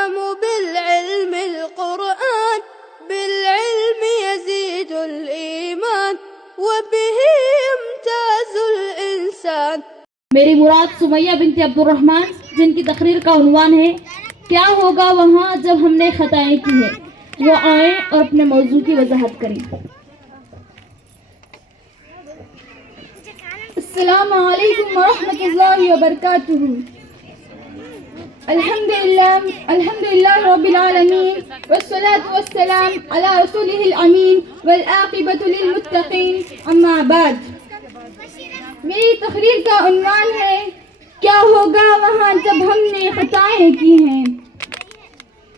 يفهم بالعلم القرآن، بالعلم يزيد الإيمان، وبه يمتاز الإنسان. میری مراد سمیہ بنت عبدالرحمن جن کی تقریر کا عنوان ہے کیا ہوگا وہاں جب ہم نے خطائیں کی ہیں، وہ آئیں اور اپنے موضوع کی وضاحت کریں. السلام علیکم ورحمۃ اللہ وبرکاتہ. الحمدللہ رب العالمین والصلاة والسلام علی رسولہ الامین والعاقبۃ للمتقین، اما بعد. میری تقریر کا عنوان ہے کیا ہوگا وہاں جب ہم نے خطائیں کی ہیں.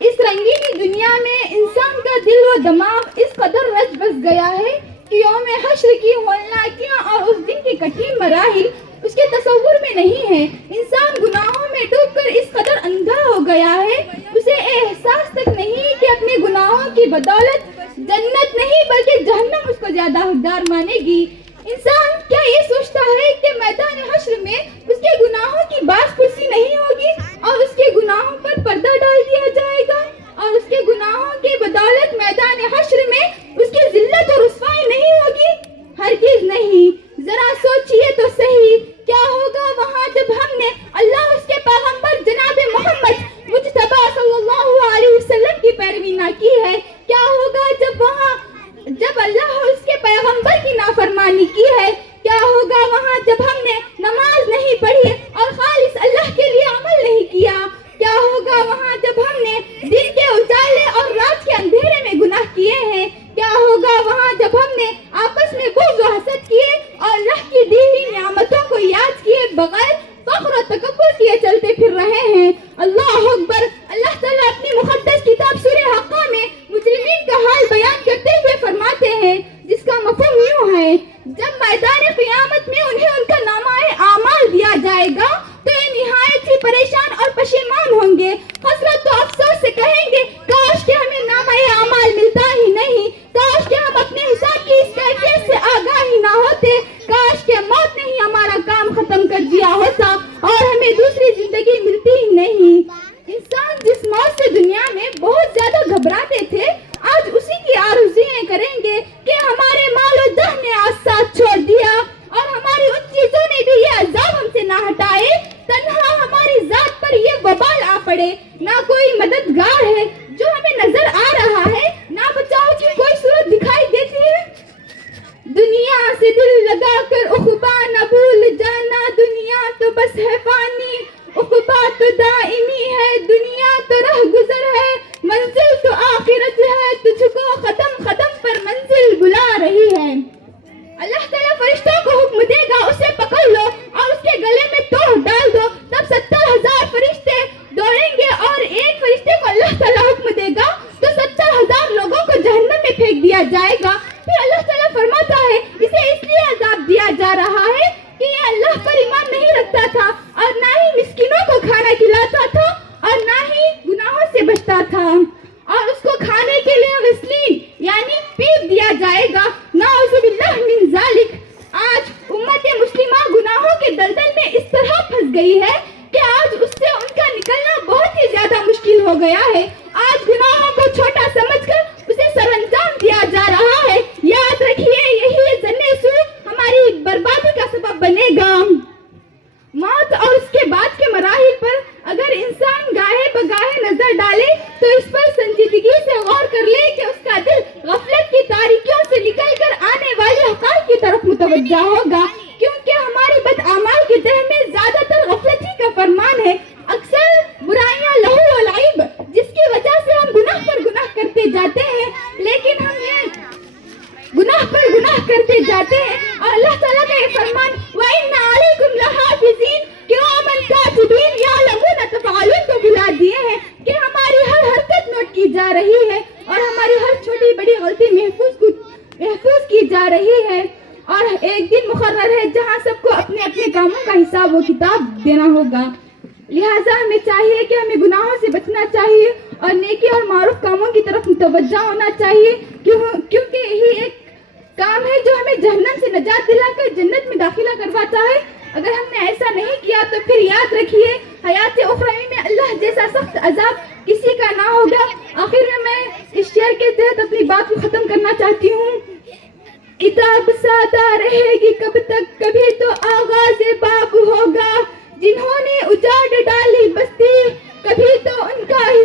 اس رنگینی دنیا میں انسان کا دل و دماغ اس قدر رچ بس گیا ہے کہ یوم حشر کی ہولناکیاں اور اس دن کے کٹھن مراحل اس کے تصور میں نہیں ہے. انسان گناہوں میں ڈوب کر اس قدر اندھا ہو گیا ہے اسے احساس تک نہیں کہ اپنے گناہوں کی بدولت جنت نہیں بلکہ جہنم اس کو زیادہ حقدار مانے گی. انسان کیا یہ سوچتا ہے کہ میدان حشر میں اس کے گناہوں کی باز پرسی نہیں ہوگی اور اس کے گناہوں پر پردہ ڈال دیا جائے گا اور اس کے گناہوں کی بدولت میدان حشر میں اس کی ذلت اور رسوائی نہیں ہوگی؟ ہرگز نہیں. ذرا سوچئے تو صحیح کیا ہوگا وہاں جب ہم نے اللہ اس کے پیغمبر جناب محمد مجتبی صلی اللہ علیہ وسلم کی پیروی نہ کی ہے. کیا ہوگا جب اللہ اور اس کے پیغمبر کی نافرمانی کی ہے. کیا ہوگا وہاں جب ہم نے نماز نہیں پڑھی اور خالص اللہ کے لیے عمل نہیں کیا. کیا ہوگا وہاں جب ہم نے دن کے اجالے اور رات کے اندھیرے میں گناہ کیے ہیں. کیا ہوگا وہاں جب ہم نے آپس میں بغض و حسد کیے اور اللہ کی دی ہوئی نعمتوں کو یاد کیے بغیر فخر و تکبر کیے چلتے پھر رہے ہیں. اللہ اکبر. اللہ تعالیٰ اپنی مقدس کتاب سورہ حقہ میں مجرمین کا حال بیان کرتے ہوئے فرماتے ہیں جس کا مفہوم یوں ہے جب میدان قیامت میں انہیں ان کا نامہ اعمال دیا جائے گا تو یہ نہایت ہی پریشان اور پشیمان ہوں گے. حسرت و افسوس سے کہیں گے کاش کہ ہمیں نامہ اعمال ملتا ہی نہیں، کاش کہ ہم اپنے حساب کی اس کیفیت سے آگاہ ہی نہ ہوتے، کاش کہ موت نے ہی ہمارا کام ختم کر دیا ہوتا اور ہمیں دوسری زندگی ملتی ہی نہیں. انسان جس موت سے دنیا میں بہت زیادہ گھبراتے تھے آج اسی کی آرزوئیں کریں گے کہ ہمارے مال و جہ نے آج ساتھ چھوڑ دیا اور ہماری ان چیزوں نے بھی یہ عذاب ہم سے نہ ہٹائے. تنہا ہماری ذات پر یہ وبال آ پڑے. نہ کوئی مددگار ہے جو ہمیں نظر آ رہا ہے، نہ بچاؤ کی کوئی صورت دکھائی دیتی ہے. دنیا سے دل لگا کر عقبا نہ بھول جانا، دنیا تو بس ہے فانی، عقبا تو دائمی ہے، دنیا تو رہ گزر ہے، منزل تو آخرت ہے، تجھ کو قدم قدم پر منزل بلا رہی ہے. اللہ تعالیٰ فرشتوں کو حکم دے گا اسے پکڑ لو اور اس کے گلے میں توڑ ڈال دو. تب 70,000 فرشتے دوڑیں گے اور ایک فرشتے کو اللہ تعالیٰ حکم دے گا تو 70,000 لوگوں کو جہنم میں پھینک دیا جائے گا. پھر اللہ تعالیٰ فرماتا ہے اسے اس لیے عذاب دیا جا رہا ہے کہ یہ اللہ پر ایمان نہیں رکھتا تھا اور نہ ہی مسکینوں کو کھانا کھلاتا تھا اور نہ ہی گناہوں سے بچتا تھا اور اس کو کھانے کے لیے غسلین یعنی پیپ دیا جائے گا. نعوذ باللہ من ذالک. آج امت مسلمہ گناہوں کے دلدل میں اس طرح پھنس گئی ہے کہ آج اس سے ان کا نکلنا بہت ہی زیادہ مشکل ہو گیا ہے. آج گناہوں کو چھوٹا سمجھ کر اسے سر انجام دیا جا رہا ہے. یاد رکھیے یہی ذنّ سوء ہماری بربادی کا سبب بنے گا. موت اور اس کے بعد کے مراحل پر اگر انسان گاہے بگاہے نظر ڈالے تو اس پر سنجیدگی سے غور کر لے کہ اس کا دل غفلت کی تاریکیوں سے نکل کر آنے والے حقائق کی طرف متوجہ ہوگا، کیونکہ ہماری بدعمال کے ذہن میں زیادہ تر غفلت ہی کا فرمان ہے. اکثر برائیاں لہو و لعب جس کی وجہ سے ہم گناہ پر گناہ کرتے جاتے ہیں، لیکن ہم یہ گناہ پر گناہ کرتے جاتے ہیں اور اللہ تعالیٰ کا یہ فرمان وَإِنَّ عَلَيْكُمْ لَحَافِظِينَ كِرَامًا كَاتِبِينَ يَعْلَمُونَ تَفْعَلُونَ کو بلا دیے ہیں کہ ہماری ہر حرکت نوٹ کی جا رہی ہے اور ہماری ہر چھوٹی بڑی غلطی محفوظ کی جا رہی ہے. اور ایک دن مقرر ہے جہاں سب کو اپنے اپنے کاموں کا حساب و کتاب دینا ہوگا. لہٰذا ہمیں چاہیے کہ ہمیں گناہوں سے بچنا چاہیے اور نیکی اور معروف کاموں کی طرف متوجہ ہونا چاہیے، کیونکہ یہی ایک کام ہے جو ہمیں جہنم سے نجات دلا کر جنت میں داخلہ کرواتا ہے. اگر ہم نے ایسا نہیں کیا تو پھر یاد رکھیے حیات اخروی میں اللہ جیسا سخت عذاب حساب کسی کا نہ ہوگا. آخر میں اس شعر کے تحت اپنی بات کو ختم کرنا چاہتی ہوں. کتاب سادہ رہے گی کب تک, کبھی تو آغاز باب ہوگا. جنہوں نے اجاڑ ڈالی بستی, کبھی تو ان کا ہی